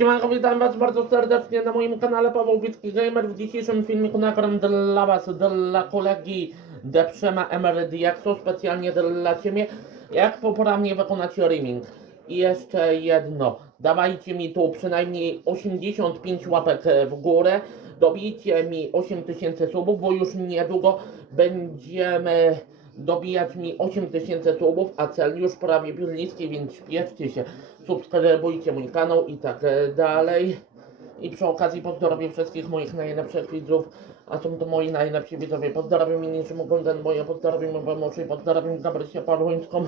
Siemanko, witam was bardzo serdecznie na moim kanale Paweł Wicki Gamer. W dzisiejszym filmiku nagram dla was, dla kolegi Deprzema Emerydiaksu, specjalnie dla ciebie, jak poprawnie wykonać rimming. I jeszcze jedno, dawajcie mi tu przynajmniej 85 łapek w górę, dobijcie mi 8000 subów, bo już niedługo będziemy dobijać mi 8000 subów, a cel już prawie bliski, więc śpieszcie się, subskrybujcie mój kanał i tak e, dalej. I przy okazji pozdrowię wszystkich moich najlepszych widzów, a są to moi najlepsi widzowie. Pozdrawiam mniejszym Golden Boya, pozdrawiam Wemoczy, pozdrawiam Gabrysię Parłońską,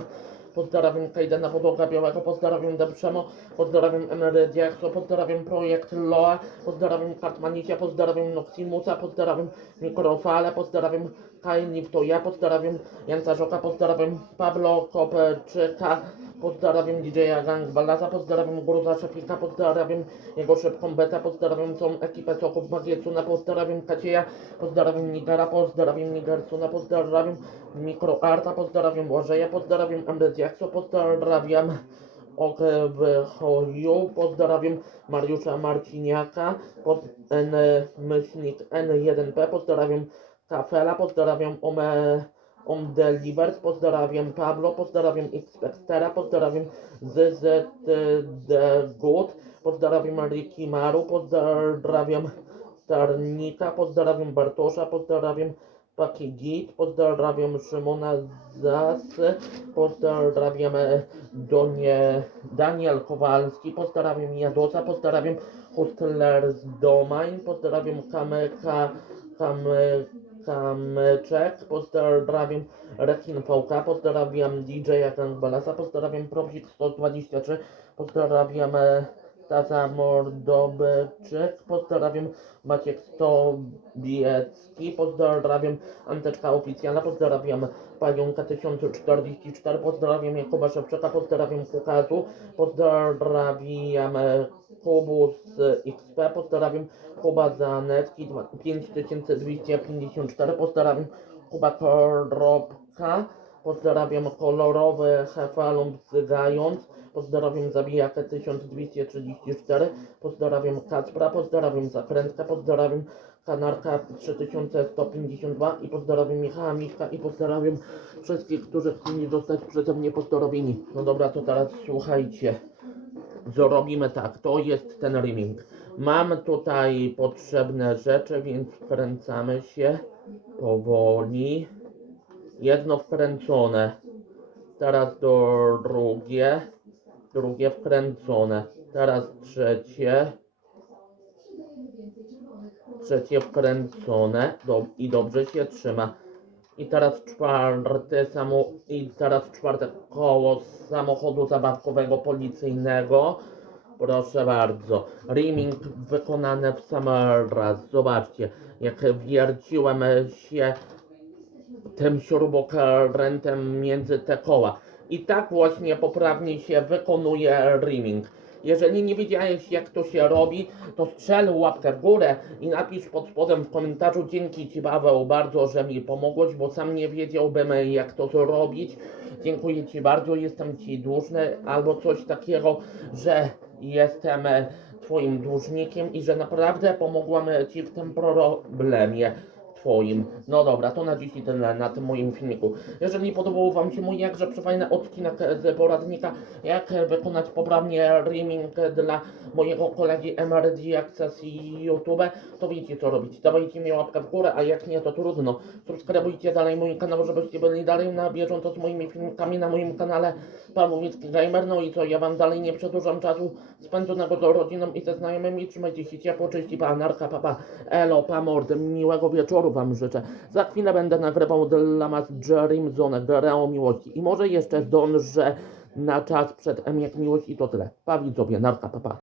pozdrawiam Kajdana Podłoga Białego, pozdrawiam Deprzemo, pozdrawiam Emerydiakso, pozdrawiam Projekt Loa, pozdrawiam Kartmanicia, pozdrawiam Noximusa, pozdrawiam Mikrofale, pozdrawiam Kainif to ja, pozdrawiam Janca Żoka, pozdrawiam Pablo Kopczyka, pozdrawiam DJ-a Gang Balaza, pozdrawiam Gruza Szefika, pozdrawiam jego szybką betę, pozdrawiam całą ekipę Soków Magiecuna, pozdrawiam Kacieja, pozdrawiam Nigara, pozdrawiam Nigersuna, pozdrawiam Mikroarta, pozdrawiam Błażeja, pozdrawiam Amrediakso, pozdrawiam Okwychoju, pozdrawiam Mariusza Marciniaka, pod N, myślnik N1P, pozdrawiam Kafela, pozdrawiam Ome, Om Delivers, pozdrawiam Pablo, pozdrawiam Xpextera, pozdrawiam ZZD Good, pozdrawiam Ricky Maru, pozdrawiam Tarnika, pozdrawiam Bartosza, pozdrawiam Paki Git, pozdrawiam Szymona Zas, pozdrawiam e, Donie, Daniel Kowalski, pozdrawiam Jadosa, pozdrawiam Hustlers Domain, pozdrawiam Kameka, Kame, Kamyczek, pozdrawiam Rekin VK, pozdrawiam DJ-a Balasa, pozdrawiam Profik 123, pozdrawiam Tata Mordobyczyk, pozdrawiam. Maciek Stobiecki, pozdrawiam. Anteczka Oficjalna, pozdrawiam Paniunka 1044, pozdrawiam Jakuba Szewczyka, pozdrawiam Kukazu, pozdrawiam e, Kubus XP, pozdrawiam Kuba Zanecki. 5254, pozdrawiam Kuba Koropka, pozdrawiam kolorowy Hefalum Zgając, pozdrawiam Zabijakę 1234, pozdrawiam Kacpra, pozdrawiam Zakrętkę, pozdrawiam Kanarka 3152 i pozdrawiam Michała Michka i pozdrawiam wszystkich, którzy chcieli zostać przeze mnie pozdrowieni. No dobra, to teraz słuchajcie. Zrobimy tak, to jest ten rimming. Mam tutaj potrzebne rzeczy, więc wkręcamy się powoli. Jedno wkręcone. Teraz do drugie. Drugie wkręcone. Teraz trzecie. Trzecie wkręcone. Do, I dobrze się trzyma. I teraz czwarte samo, i teraz czwarte koło samochodu zabawkowego policyjnego. Proszę bardzo. Rimming wykonany w sam raz. Zobaczcie, jak wierciłem się tym śrubokrętem między te koła. I tak właśnie poprawnie się wykonuje rimming. Jeżeli nie wiedziałeś jak to się robi, to strzel łapkę w górę i napisz pod spodem w komentarzu dzięki Ci Paweł bardzo, że mi pomogłeś, bo sam nie wiedziałbym jak to zrobić. Dziękuję Ci bardzo, jestem Ci dłużny albo coś takiego, że jestem e, Twoim dłużnikiem i że naprawdę pomogłam Ci w tym problemie. Twoim. No dobra, to na dzisiaj tyle na tym moim filmiku. Jeżeli podobał Wam się mój jakże przefajny odcinek z poradnika, jak wykonać poprawnie rimming dla mojego kolegi MRD Access i YouTube, to wiecie co robić. Dawajcie mi łapkę w górę, a jak nie, to trudno. Subskrybujcie dalej mój kanał, żebyście byli dalej na bieżąco z moimi filmikami na moim kanale Pawłowicki Gamer. No i co, ja Wam dalej nie przedłużam czasu spędzonego z rodziną i ze znajomymi. Trzymajcie się ciepło, cześć i pa, narka, papa, elo, pa, mord, miłego wieczoru Wam życzę. Za chwilę będę nagrywał dla Was Jerim Zone, grę miłości. I może jeszcze zdążę na czas przed M jak miłość i to tyle. Pa widzowie, narka, papa.